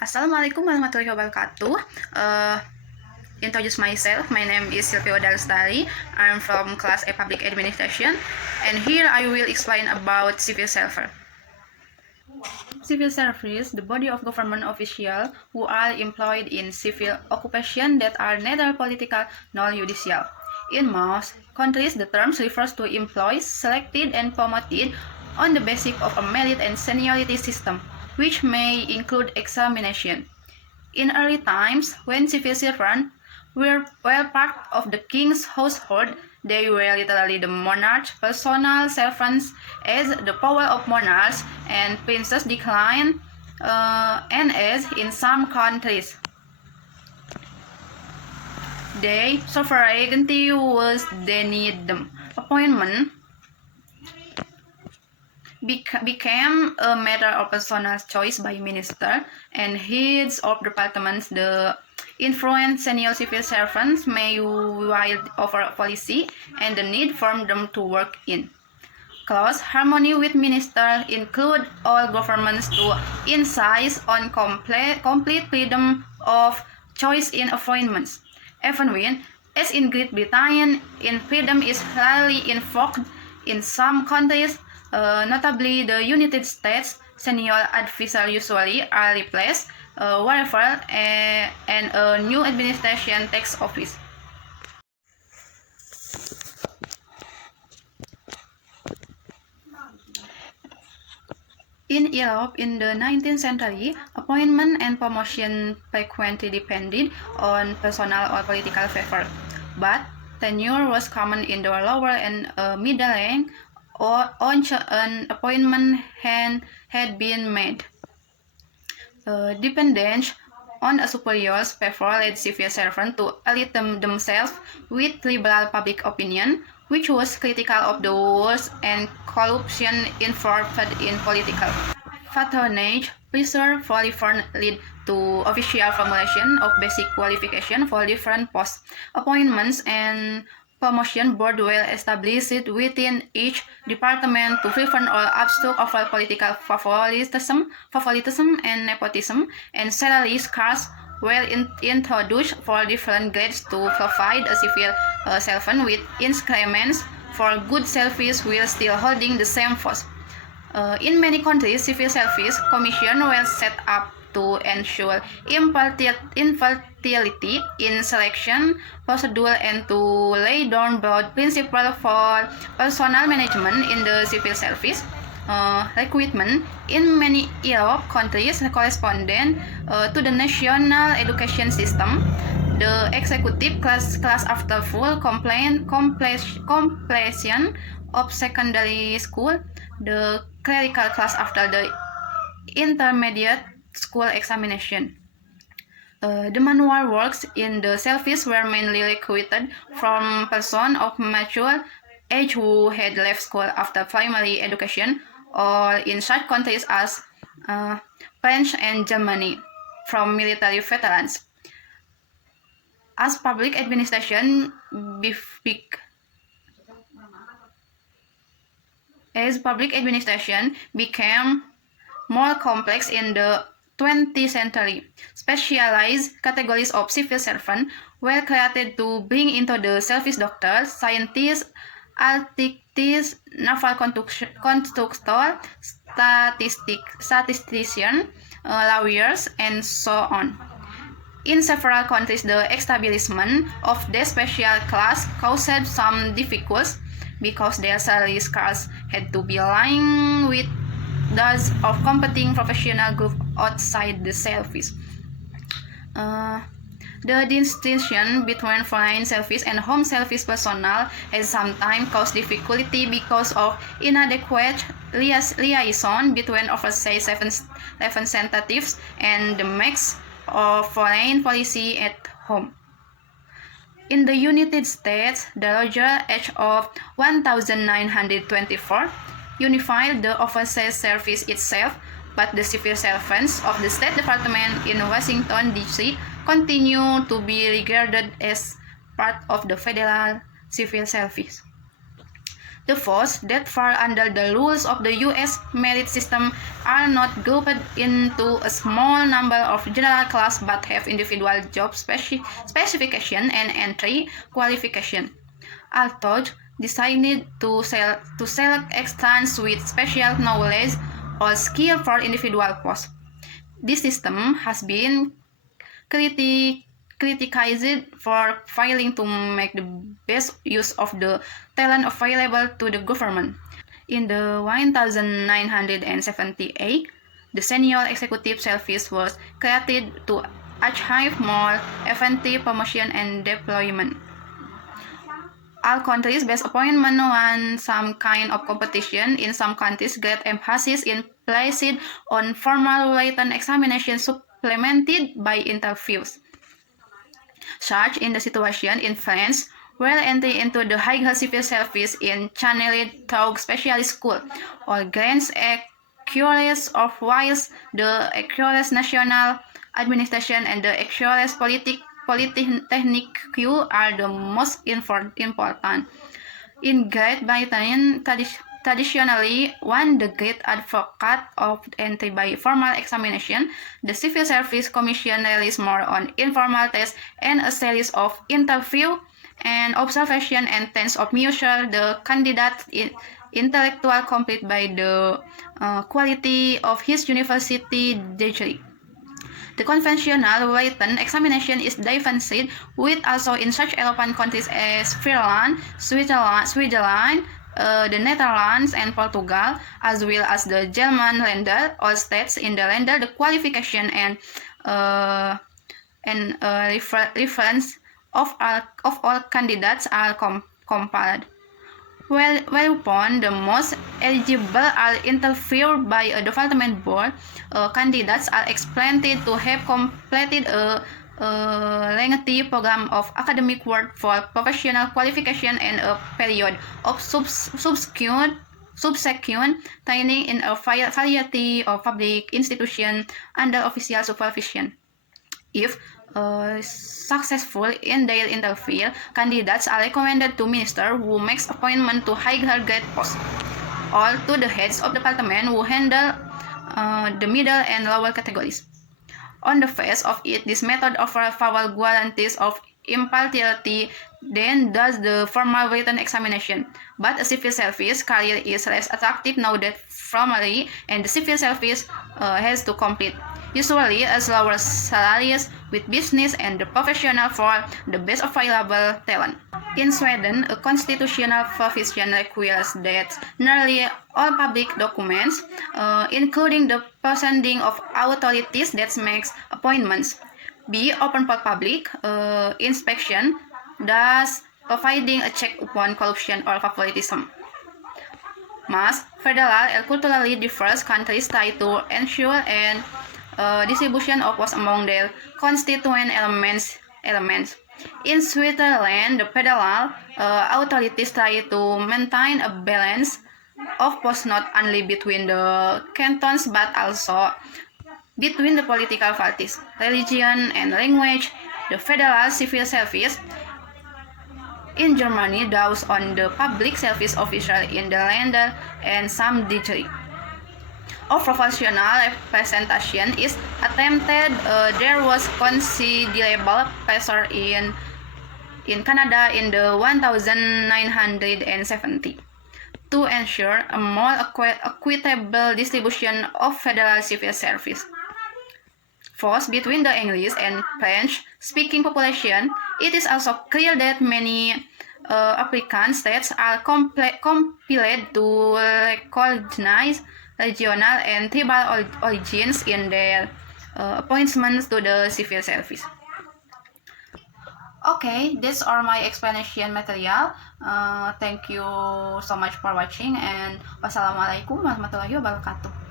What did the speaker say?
Assalamualaikum warahmatullahi wabarakatuh. Introduce myself. My name is Silvio Dalstari. I'm from class A Public Administration, and here I will explain about civil service. Civil service, the body of government officials who are employed in civil occupation that are neither political nor judicial. In most countries, the term refers to employees selected and promoted on the basis of a merit and seniority system, which may include examination. In early times, when civil servants were part of the king's household, they were literally the monarch's personal servants. As the power of monarchs and princes declined, and as in some countries, their sovereignty was denied them. Appointment became a matter of personal choice by minister and heads of departments. The influence senior civil servants may wield over policy and the need for them to work in close harmony with ministers include all governments to insist on complete freedom of choice in appointments. Even when, as in Great Britain, freedom is rarely invoked in some countries, notably the United States, senior advisors usually are replaced wherever and a new administration takes office. In Europe in the 19th century, appointment and promotion frequently depended on personal or political favor, but tenure was common in the lower and middle rank, or once an appointment had been made. Dependence on a superior's favor led civil servants to ally themselves with liberal public opinion, which was critical of the wars and corruption involved in political patronage. Pressure for reform led to official formulation of basic qualification for different posts. Appointments and promotion board well established within each department to prevent all obstacles over political favoritism and nepotism, and salary scales were introduced for different grades to provide a civil servant with increments for good service while still holding the same post. In many countries, civil service commissions were set up to ensure impartiality in selection procedure and to lay down broad principles for personnel management in the civil service. Recruitment in many Europe countries corresponded to the national education system. The executive class after full completion of secondary school, the clerical class after the intermediate school examination. The manual works in the service were mainly recruited from persons of mature age who had left school after primary education, or in such countries as France and Germany, from military veterans. As public administration became more complex in the 20th century, specialized categories of civil servants were created to bring into the service doctors, scientists, architects, naval constructors, statisticians, lawyers, and so on. In several countries, the establishment of this special class caused some difficulties because their salary scales had to be aligned with those of competing professional groups outside the service. The distinction between foreign service and home service personnel has sometimes caused difficulty because of inadequate liaison between overseas representatives and the mix of foreign policy at home. In the United States, the Roger H. of 1924 unified the overseas service itself, but the civil servants of the State Department in Washington, D.C. continue to be regarded as part of the federal civil service. The forces that fall under the rules of the U.S. merit system are not grouped into a small number of general class but have individual job specification and entry qualification. Although designed to select externals with special knowledge or skill for individual posts. This system has been criticized for failing to make the best use of the talent available to the government. In the 1978, the Senior Executive Service was created to achieve more effective promotion and deployment. All countries-based appointment want some kind of competition. In some countries, great emphasis is placed on formal written examination supplemented by interviews. Such in the situation in France, where entry into the higher civil service is channeled through specialist school, or grants accuracy of whilst the accuracy national administration and the accuracy polytechnic are the most important. In Great Britain, traditionally, one the great advocate of entry by formal examination, the Civil Service Commission relies more on informal tests and a series of interview and observation and tests of measure the candidate's intellectual complete by the quality of his university degree. The conventional written examination is differentiated with also in such European countries as Finland, Switzerland, the Netherlands and Portugal, as well as the German Länder. All states in the Länder, the qualification and reference of all candidates are compared. Whereupon the most eligible are interviewed by a development board, candidates are expected to have completed a lengthy program of academic work for professional qualification and a period of subsequent training in a variety of public institutions under official supervision. If successful in their interview, candidates are recommended to minister who makes appointment to higher grade posts, or to the heads of department who handle the middle and lower categories. On the face of it, this method offers far guarantees of impartiality than does the formal written examination. But a civil service career is less attractive now that formally and the civil service has to compete, usually as lower salaries with business and the professional for the best available talent. In Sweden, a constitutional provision requires that nearly all public documents, including the proceeding of authorities that makes appointments, be open for public inspection, thus providing a check upon corruption or favoritism. Mass, federal, and culturally diverse countries try to ensure and distribution of posts among their constituent elements. In Switzerland, the federal authorities try to maintain a balance of posts not only between the cantons but also between the political parties, religion, and language. The federal civil service in Germany draws on the public service official in the Länder and some degree of proportional representation is attempted. There was considerable pressure in Canada in the 1970 to ensure a more equitable distribution of federal civil service. First, between the English and French-speaking population, it is also clear that many African states are compelled to recognize regional and tribal origins in their appointments to the civil service. Okay, that's all my explanation material. Thank you so much for watching, and wassalamualaikum warahmatullahi wabarakatuh.